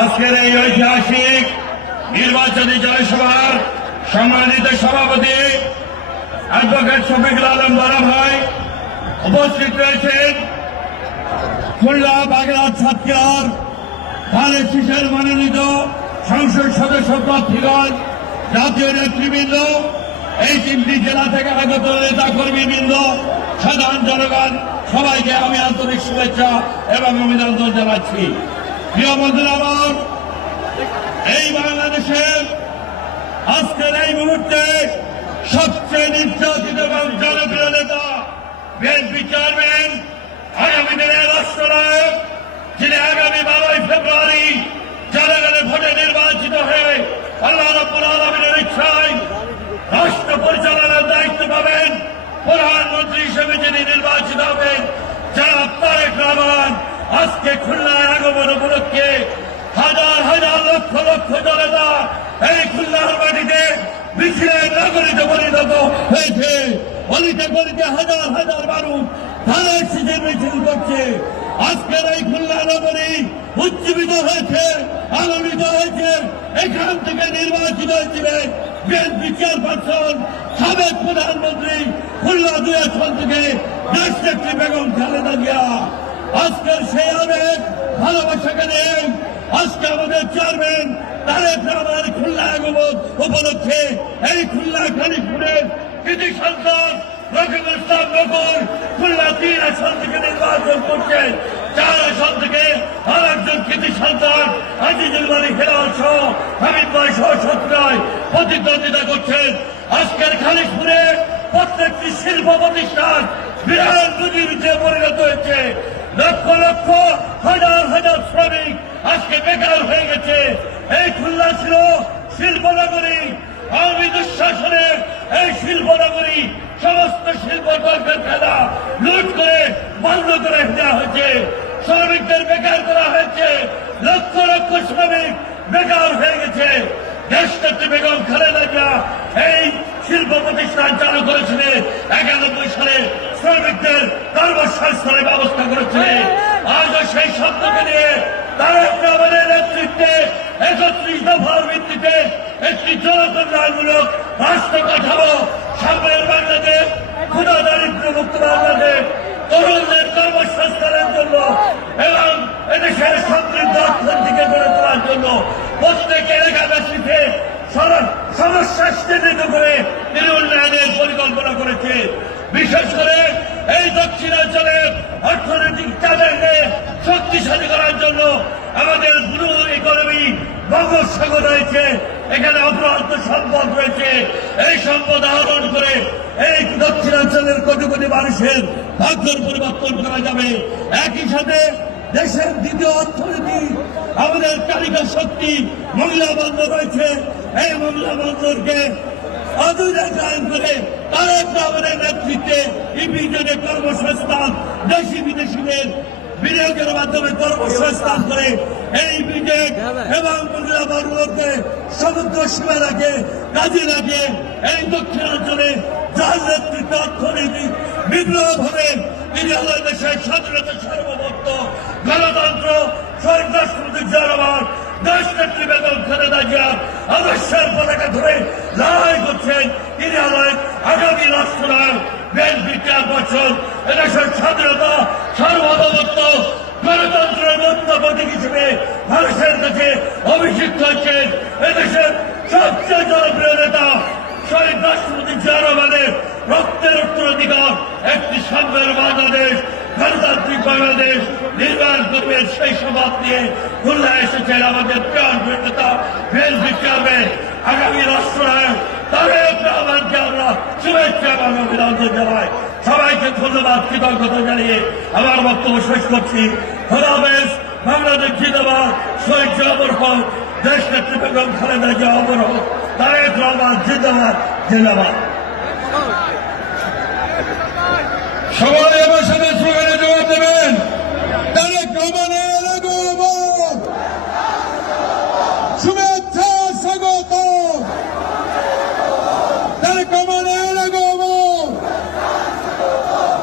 আজকের এই ঐতিহাসিক নির্বাচনী জয়সভার সম্মানিত সভাপতি অ্যাডভোকেট শফিকুল আলম বড় ভাই উপস্থিত রয়েছেন। খুলনা বাগেরহাট সাতক্ষীরার ধানের শীষের মনোনীত সংসদ সদস্য প্রার্থীগণ, জাতীয় নেতৃবৃন্দ, এই তিনটি জেলা থেকে আগত নেতা কর্মীবৃন্দ, সাধারণ জনগণ, সবাইকে আমি আন্তরিক শুভেচ্ছা এবং অভিনন্দন জানাচ্ছি। প্রিয় বন্ধুরা এই বাংলাদেশের আজকের এই মুহূর্তে সবচেয়ে নির্যাতিত এবং জনপ্রিয় নেতা, বিএনপি চেয়ারম্যান, আগামী দিনের রাষ্ট্রনায়ক, যিনি আগামী বারোই ফেব্রুয়ারি জনগণের ভোটে নির্বাচিত হয়ে আল্লাহ রাব্বুল আলমিনের ইচ্ছায় রাষ্ট্র পরিচালনার দায়িত্ব পাবেন প্রধানমন্ত্রী হিসেবে যিনি নির্বাচিত রহমান আজকে খুলনায় আগমন উপলক্ষে হাজার হাজার লক্ষ লক্ষ জনতা এই খুলনার মাটিতে মিছিলের নগরীতে পরিণত হয়েছে। অলিতে গলিতে হাজার হাজার মানুষ ধানের শীতের মিছিল করছে। আজকের এই খুলনা নগরী উজ্জীবিত হয়েছে, আলোড়িত হয়েছে। এখান থেকে নির্বাচিত হয়েছিলেন বিএনপি চেয়ারপারসন, সাবেক প্রধানমন্ত্রী খুলনা দুই আসন থেকে দেশনেত্রী বেগম খালেদা জিয়া। আজকের সেই আবেগ ভালোবাসাকে নিয়ে আজকে আমাদের চেয়ারম্যান তারেক রহমান খুলনা আগমন উপলক্ষে এই খুলনা খালিপুরের কৃতি সন্তান খুলনা থেকে থেকে আর একজন সন্তান প্রতিদ্বন্দ্বিতা করছেন। আজকের প্রত্যেকটি শিল্প প্রতিষ্ঠান বিরাট নদীতে পরিণত হয়েছে। লক্ষ লক্ষ হাজার হাজার শ্রমিক আজকে বেকার হয়ে গেছে। এই খুলনা ছিল শিল্পনগরী। আওয়ামী দুঃশাসনে এই শিল্পনগরী সমস্ত শিল্প কারখানা লুট করে বন্ধ করে দেওয়া হয়েছে। শ্রমিকদের বেকার করা হয়েছে। লক্ষ লক্ষ শ্রমিক বেকার হয়ে গেছে। দেশনেত্রী বেগম খালেদা শিল্প প্রতিষ্ঠান চালু করেছিলেন একানব্বই সালে শ্রমিকদের কর্মসংস্থানের ব্যবস্থা করেছিলেন আজও সেই শব্দকে নিয়ে রহমানের নেতৃত্বে একত্রিশ দফার ভিত্তিতে একটি জনকল্যাণমূলক রাষ্ট্র কাঠামো সামনের বাংলাদেশ ক্ষুদা দারিদ্র মুক্ত বাংলাদেশ তরুণদের কর্মসংস্থানের জন্য এবং এদেশের সমৃদ্ধ অর্থনীতিকে গড়ে তোলার জন্য প্রত্যেক এলাকাবাসীকে সর- সমস্যা চিহ্নিত করে উন্নয়নের পরিকল্পনা করেছে। বিশেষ করে এই দক্ষিণাঞ্চলের অর্থনৈতিক চাঁদাকে শক্তিশালী করার জন্য আমাদের ব্লু ইকোনমি বঙ্গোপসাগর রয়েছে। এখানে অপরান্ত সম্পদ রয়েছে। এই সম্পদ আহরণ করে এই দক্ষিণাঞ্চলের কোটি কোটি মানুষের ভাগ্যের পরিবর্তন করা যাবে। একই সাথে দেশের দ্বিতীয় অর্থনীতি, আমাদের চালিকা শক্তি মহিলা বন্দর রয়েছে। এই মহিলা বন্দরকে অদূরায়ন করে তারেক রহমানের নেতৃত্বে ইপিজনে কর্মসংস্থান দেশি বিদেশিদের বিনিয়োগের মাধ্যমে কর্মসংস্থান করে এই বিজেক এবং মহিলা বন্দরকে সমুদ্র সীমানাকে কাজে লাগে এই দক্ষিণাঞ্চলে যার নেতৃত্বে অর্থনীতি বিপ্লব হবে, তিনি হলেন দেশের স্বাধীনতা সার্বভৌমত্ব, গণতন্ত্র শহীদ রাষ্ট্রপতি জনগণ দেশ নেত্রী বেগম খালেদা জিয়া আদর্শের পতাকা ধরে লড়াই করছেন। তিনি হলেন আগামী রাষ্ট্রনায়ক বিএনপি চার বছর এদেশের স্বাধীনতা, সার্বভৌমত্ব, গণতন্ত্রের মধ্য প্রতীক হিসেবে মানুষের কাছে অভিষিক্ত হচ্ছেন এদেশের সবচেয়ে জনপ্রিয় নেতা শহীদ রাষ্ট্রপতি জিয়া রহমানের রক্তের উত্তরাধিকার, একটি সাম্যের বাংলাদেশ, গণতান্ত্রিক বাংলাদেশ নির্মাণ করবেন সেই সমাজ নিয়ে খুলনা এসেছেন আমাদের প্রাণ নেতা বিএনপি চেয়ারম্যান আগামী রাষ্ট্রনায়ক তারেক রহমানকে আমরা শুভেচ্ছা এবং অভিনন্দন জানাই। সবাইকে ধন্যবাদ, কৃতজ্ঞতা জানিয়ে আমার বক্তব্য শেষ করছি। খোদাবেশ বাংলাদেশ জিন্দাবাদ। শহীদ জামর হক দেশ নেত্রী বেগম খালেদা অমর হোক, তারেক রহমান জিন্দাবাদ জিন্দাবাদ। সবাই